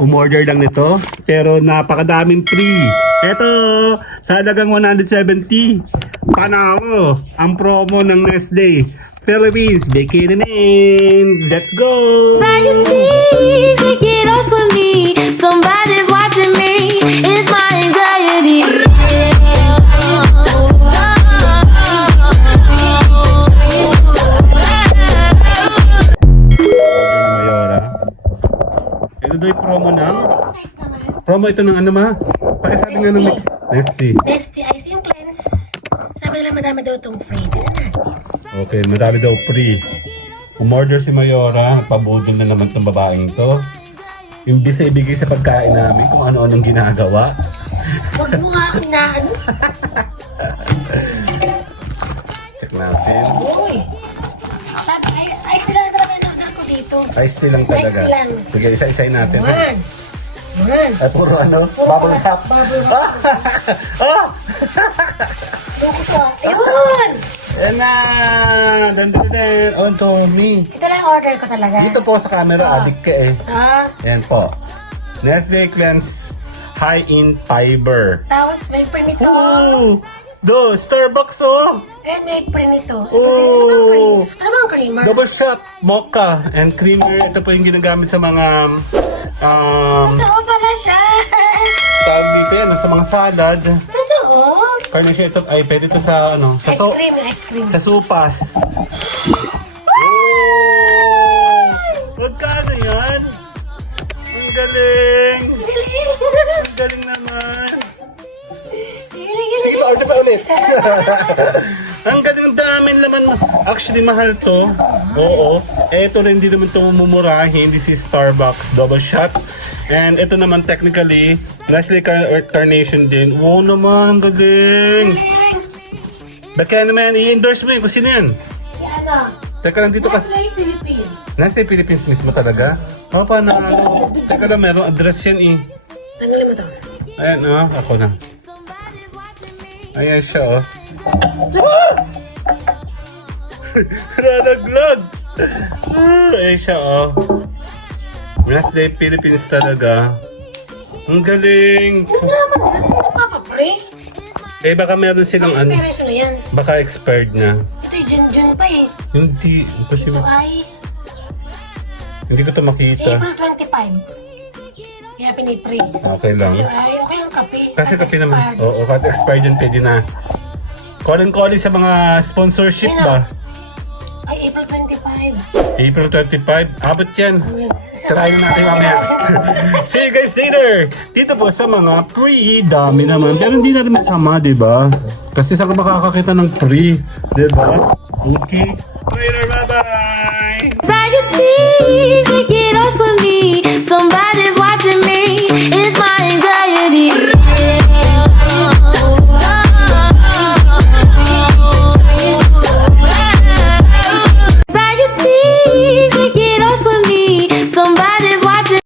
umorder lang nito. Pero napakadaming free. Ito, sa halagang 170. Panalo ang promo ng Nestle Philippines Bikini Man. Let's go! Anxiety, take it off of me. Somebody's watching me. It's my anxiety. Mayora. Ito daw yung promo ng... Promo ito ng ano ma? Pakisabi nga naman. Nestle. Nestle Ice yung cleanse. Sabi nila madami daw itong free. Tignan natin. Okay, madami daw free. Umorder si Mayora. Pabudol na naman itong babaeng to. Imbis na ibigay sa pagkain namin kung ano-anong ginagawa. Huwag mo nga na ano. Check natin. Uy. Sabi, ice lang talaga na ako dito. Ice tea lang talaga. Ice tea lang. Sige, isa-isayin natin. Man. Man. Ay, puro ano? Bubble wrap. Bubble wrap. Oh! Loko ko. Ayun! Yan na! Dandan! Oh, Tommy. Ito lang order ko talaga. Dito po sa camera, addict ka eh. Ah, Yan po. Nestle Cleanse High in Fiber. tapos may print nito. Oh! Do, Starbucks oh! Eh, may print nito. Oh! Ano bang creamer? Double shot, mocha, and creamer. Ito po yung ginagamit sa mga Totoo pala siya. tawag dito yan, sa mga salad. Totoo. Kaya siya ito, ay pwede ito sa ano, sa Ice cream, ice cream. sa supas. Oh! Magkano yan? Ang galing! Galing. Ang galing naman! Galing, Sige pa, order pa ulit. Ang galing, ang daming laman. Actually, mahal to. Oo. Ito rin, hindi naman ito mumurahin. This is Starbucks Double Shot. And ito naman, technically, Nestle Carnation din. Wow naman, ang galing. galing. Baka naman, i-endorse mo yun kung sino yan. Si ano? Teka lang dito kasi. Nestle Philippines. Nasa Philippines mismo talaga? Papa na ano. Teka lang, merong address yan eh. Tanggalin mo to. Ayan, ako na. Ayan siya, oh. Nalaglag! Ayan siya, oh. Nestle Philippines talaga. Ang galing! Ano naman nila? Sino nagpapapre? Eh, baka meron silang ano. Expiration na yan. Baka expired na. Ito yung June pa eh. Hindi. Kasi, Ito ay hindi ko ito makita. April 25. Kaya pinipre. Okay lang. Ito ay okay lang kape. Kasi At kape naman. expired. Oo, kahit expired yun, pwede na. Calling sa mga sponsorship Ayun, ba? Ay, April 25. April 25. Abot yan. Ayun. Try natin mamaya. See you guys later. Dito po sa mga free, dami naman. Pero hindi na rin masama, di ba? Kasi saan ka makakakita ng free? Di ba? Okay. Later, bye-bye! Anxiety, take it off of